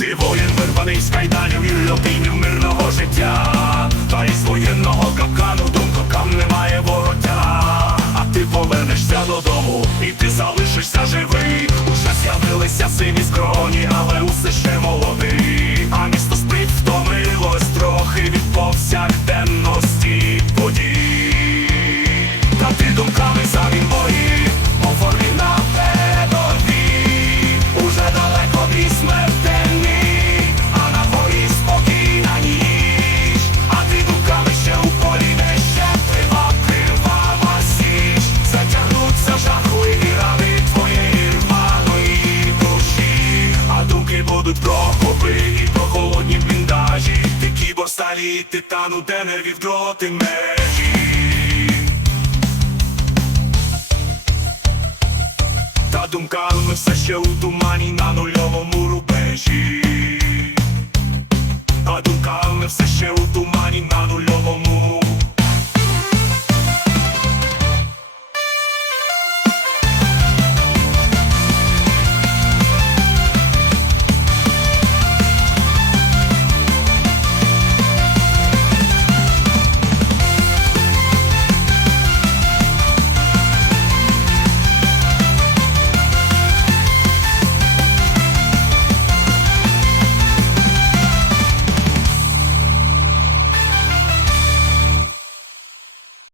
Ти воїн вирваний з кайданів і льотинів мирного життя, та із воєнного капкану думкам немає вороття. А ти повернешся додому, і ти залишишся живий. Бомби прохопи і прохолодні бліндажі. Ти кіборсталі, титану, де не відроти межі. Та думками все ще у тумані на нульовому рубежі. Та думками все ще у тумані на нульовому